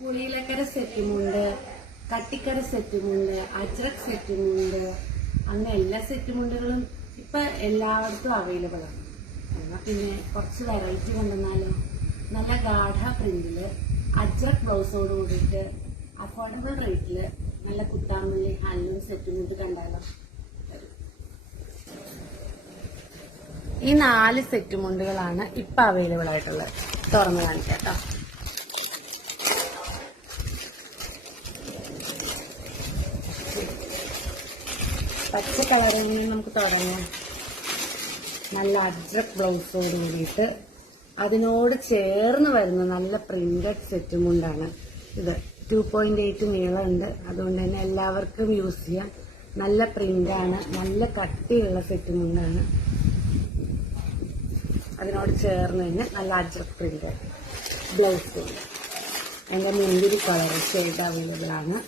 പുളിയിലക്കര സെറ്റുമുണ്ട്, കട്ടിക്കര സെറ്റുമുണ്ട്, അജ്രക് സെറ്റുമുണ്ട്, അങ്ങനെ എല്ലാ സെറ്റുമുണ്ടുകളും ഇപ്പൊ എല്ലായിടത്തും അവൈലബിൾ ആണ്. എന്നാൽ പിന്നെ കുറച്ച് വെറൈറ്റി കൊണ്ടുവന്നാലോ. നല്ല ഗാഢ പ്രിന്റില് അജ്രക് ബ്ലൗസോട് കൂടിയിട്ട് അഫോർഡബിൾ റേറ്റില് നല്ല കുത്താമ്പള്ളി ഹാൻഡ്ലൂം സെറ്റുമുണ്ട് കണ്ടാലോ. ഈ 4 സെറ്റുമുണ്ടുകളാണ് ഇപ്പൊ അവൈലബിൾ ആയിട്ടുള്ളത്. തുറന്നു കാണിക്കാം കേട്ടോ. പച്ച കളറിൽ നിന്ന് നമുക്ക് തുടങ്ങാം. നല്ല അജ്രക് ബ്ലൗസോട് കൂടിയിട്ട് അതിനോട് ചേർന്ന് വരുന്ന നല്ല പ്രിന്റഡ് സെറ്റുമുണ്ടാണ് ഇത്. 2.8 നീളമുണ്ട്, അതുകൊണ്ട് തന്നെ എല്ലാവർക്കും യൂസ് ചെയ്യാം. നല്ല പ്രിന്റാണ്, നല്ല കട്ടിയുള്ള സെറ്റുമുണ്ടാണ്. അതിനോട് ചേർന്ന് തന്നെ നല്ല അജ്രക് പ്രിന്റ് ബ്ലൗസ്. അതിന്റെ മുന്തിരി കളർ ഷെയ്ഡ് അവൈലബിൾ ആണ്.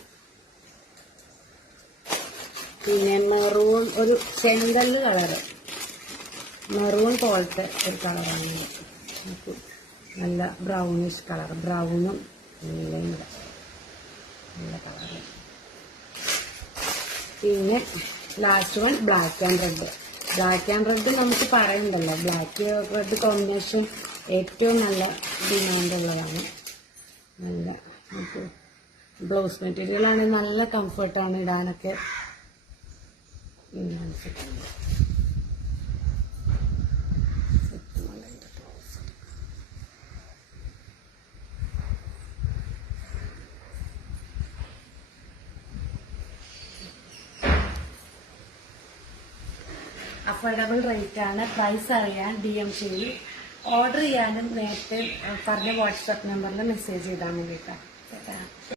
പിന്നെ മെറൂൺ, ഒരു ചെങ്കല്ല് കളറ്, മെറൂൺ പോലത്തെ ഒരു കളറാണ്. നല്ല ബ്രൗണിഷ് കളർ, ബ്രൗണും നീലയും നല്ല കളറ്. പിന്നെ last one black and red. Black and red നമുക്ക് പറയണ്ടല്ലോ, ബ്ലാക്ക് റെഡ് കോമ്പിനേഷൻ ഏറ്റവും നല്ല ഡിമാൻഡ് ഉള്ളതാണ്. നല്ല നമുക്ക് ബ്ലൗസ് മെറ്റീരിയൽ ആണെങ്കിൽ നല്ല കംഫർട്ടാണ് ഇടാനൊക്കെ. അഫോർഡബിൾ റേറ്റ് ആണ്. പ്രൈസ് അറിയാൻ DM ചെയ്യും. ഓർഡർ ചെയ്യാനും നേരത്തെ പറഞ്ഞ വാട്സാപ്പ് നമ്പറിൽ മെസ്സേജ് ചെയ്താൽ മതി കേട്ടോ.